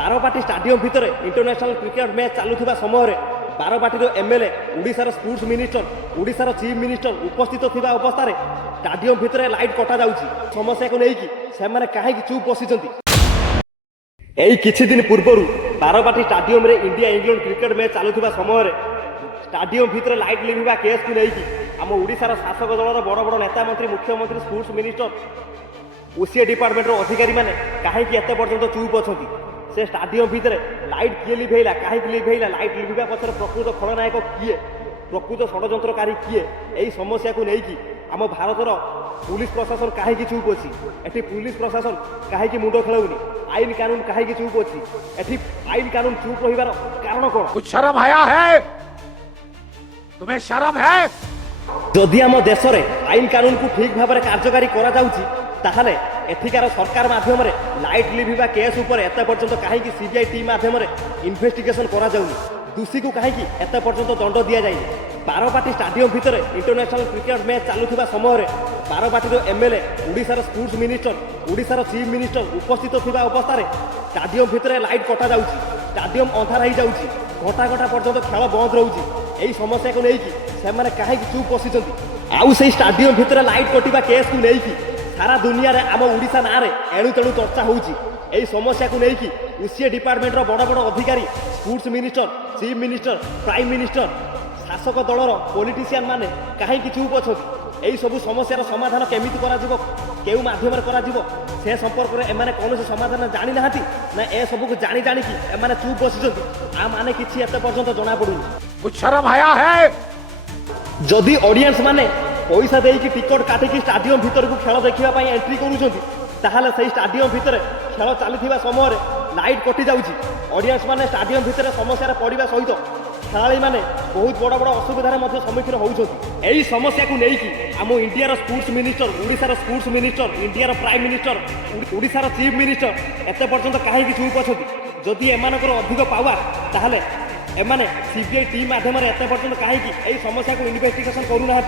Barabati stadium भितर international cricket match चलुवा समय बारवाटी एमएलए ओडिशार स्पोर्ट्स मिनिस्टर ओडिशार चीफ मिनिस्टर उपस्थित थिबा अवस्था स्टाडियम भितर लाइट कटा जाउची समस्या को लेकिन से कहीं चुप बसी यही किछि दिन पूर्व बारवाटी स्टाडियम रे इंडिया इंग्लैंड क्रिकेट मैच चलुवा समय स्टाडियम भितर लाइट लिभिबा केस को लेकिन आम ओडिशार शासक दलर बड़ बड़ नेता मंत्री मुख्यमंत्री स्पोर्ट्स मिनिस्टर ओसीए डिपार्टमेंट अधिकारी मैंने कहीं एत पर्यंत चुप अच्छा से स्टाडियम भितर लाइट किए लिभेला कहीं लिभेला लाइट लिभा पचर प्रकृत खलनायक किए प्रकृत षड्यंत्रकारी किए यही समस्या को लेकिन आम भारतर पुलिस प्रशासन कहीं चुप अच्छी एटी पुलिस प्रशासन कहीं मुंड खेलाउनी आईन कानून कहीं चुप अच्छी एटी आईन कानून चुप रहिबार कारण कौन कुछ शर्म आया है तुम्हें शर्म है जदि आम देश में आईन कानून को ठीक भाव में कार्यकारी करा जाउची ताहले एथिकार सरकार माध्यम लाइट लिभिबा केस उपर एत पर्यंत कहीं सीबीआई टीम माध्यम इन्वेस्टिगेशन करा जाउनी दोषी को कहीं एत पर्यंत दंड दि जाए बारवाटी स्टाडियम भितर इंटरनेशनल क्रिकेट मैच चलुवा समय बारवाटी एमएलए ओडिशार स्पोर्ट्स मिनिस्टर ओडिशार चीफ मिनिस्टर उपस्थित थिबा अवस्था स्टाडियम भितर लाइट कटा जाउची स्टाडियम अंधार हो जाउची घंटा घंटा पर्यंत खेल बंद रोची यही समस्या को लेकिन से कहीं चुप बसी आउ से स्टाडियम भितर लाइट कटिबा केस को लेकिन सारा दुनिया रे आम ओडिशा ना रे एणु तेणु चर्चा होउची यही समस्या को लेकिन ओसीए डिपार्टमेंट बड़ बड़ अधिकारी sports minister chief minister prime minister शासक दलर पॉलिटिशियन माने कहीं चुप अच्छा यही सब समस्यार समाधान केमिति करा केउ माध्यम से संपर्क में एमाने कौन समाधान जानी ना ना ए सब को जानी जानिकी एमाने चुप बसी आ माने किछि एते पर्यंत जना पड़ुनी कुछ शर्म आया है जदि ऑडियंस माने पैसा देकी टिकट काटिकी स्टाडियम भितर को खेल देखा एंट्री करुँच से स्टाडियम भितर खेल चलता समय लाइट कटि जाऊँगी ऑडियंस माने स्टाडियम भितर समस्या पड़ा सहित खेलाड़ी मैंने बहुत बड़ बड़ असुविधार सम्मुखीन होती यही समस्या को लेकिन आम इंडियार स्पोर्ट्स मिनिस्टर ओडिशार स्पोर्ट्स मिनिस्टर इंडियार प्राइम मिनिस्टर ओडिशार चीफ मिनिस्टर एत पर्यंत कहीं चुप अच्छा जदि एमानकर अधिक पावर ताहले एमाने सीबीआई टीम माध्यम एत पर्यंत कहीं समस्या को इन्वेस्टिगेशन करूना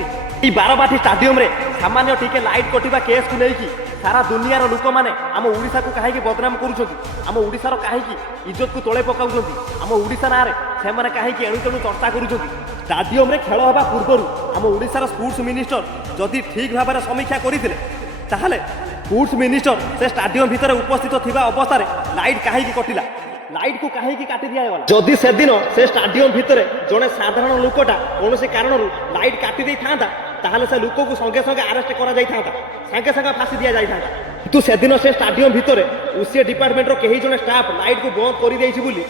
बारवाटी स्टाडियम रे सामान्य टिके लाइट कटिबा केस को लेकिन सारा दुनियार लोक मैंने आम ओडिशा को कहीं बदनाम करुँच आम ओडिशार कहीं इज्जत को तले पकाउछंती आम ओडिशा ना से कहीं एणु तेणु चर्चा करुँच स्टाडियम रे खेल होगा पूर्व आम ओडिशार स्पोर्ट्स मिनिस्टर जदि ठीक भाव में समीक्षा करते ताहले स्पोर्ट्स मिनिस्टर से स्टाडियम भितर उपस्थित थिबा अवस्था लाइट कहीं कटिला लाइट को कहीं काटी दिगला जदि से दिन से स्टाडियम भितर जड़े साधारण लोकटा कौन से कारण लाइट काटी दे था ताहले से लोक को संगे संगे आरेस्ट करा जाई था संगे संगे फांसी दिया जाई था किंतु से दिन से स्टाडियम भितर ओसीए डिपार्टमेंट रो केही जने स्टाफ लाइट को बंद कर देइछि बोली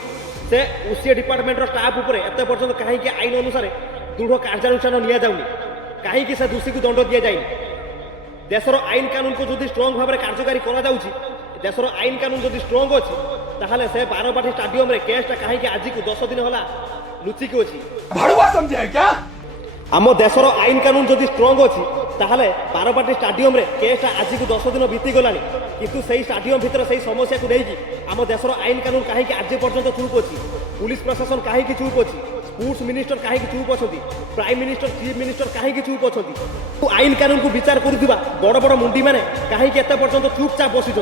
से ओसीए डिपार्टमेंट रो स्टाफ ऊपर एते पर्यंत कहीं आईन अनुसार दृढ़ कार्यानुष्ठान निया जाउनी कहीं से दोषी को दंड दिया जाए देशर आईन कानून को जदि स्ट्रंग भाव में कार्यकारी करा जाउछि देशर आईन कानून जदि स्ट्रंग अच्छी ताहले से बारवाटी स्टाडियम रे केसटा कहीं आज को 10 दिन होला लुचिकी अच्छी भड़वा समझे क्या आम देशर आईन कानून जदि स्ट्रंग अच्छी ताहले बारवाटी स्टाडियम रे केसटा आज को 10 दिन बीती गलानी किंतु सही स्टाडियम भितर सही समस्या को लेकिन आम देशर आईन कानून कहीं आज पर्यंत चुप अच्छी पुलिस प्रशासन कहीं चुप अच्छी स्पोर्ट्स मिनिस्टर कहीं चुप अच्छा प्राइम मिनिस्टर चीफ मिनिस्टर कहीं चुप अच्छा आईन कानून को विचार करुवा बड़ बड़ मुंडी मैंने कहीं एत पर्यंत चुपचाप बसी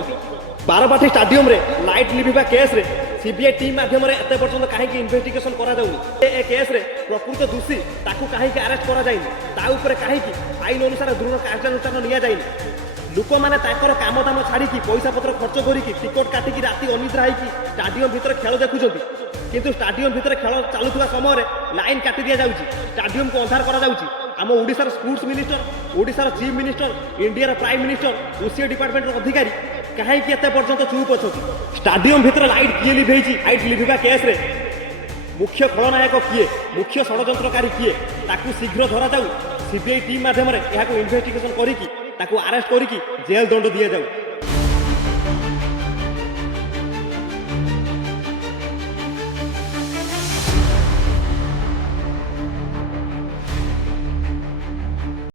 बारवाटी स्टाडियम रे लाइट लिभिबा केस रे सीबीआई टीम माध्यम एत पर्यंत कहीं इन्वेस्टिगेशन करा जाउनी ए केस रे प्रकृत दोषी ताकू कहीं अरेस्ट करा जाइनी ता ऊपर कहीं आईन अनुसार दृढ़ कार्यानुष्ठान निया जाइनी लोक मैंने ताकर काम दाम छाड़ी पैसा पत्र खर्च करिकी टिकट काटिकी राति अनिद्रा होइकी स्टाडियम भितर खेल देखुछंती किंतु स्टाडियम भितर खेल चलुवा समय लाइन काटी दिया जाउची स्टाडियम को अंधार करा जाउची आम ओडिशार स्पोर्ट्स मिनिस्टर ओडिशार चीफ मिनिस्टर इंडियार प्राइम मिनिस्टर ओसीए डिपार्टमेंट अधिकारी कहीं एत पर्यंत चुप अच्छा स्टाडियम भितर लाइट किए लिभेची लाइट लिभिबा केस रे मुख्य खलनायक किए मुख्य षड्यंत्रकारी किए ताकू शीघ्र धरा जाऊ सीबीआई टीम माध्यम इन्वेस्टिगेशन करिकी ताकू अरेस्ट करिकी जेल दंड दिया जाऊ।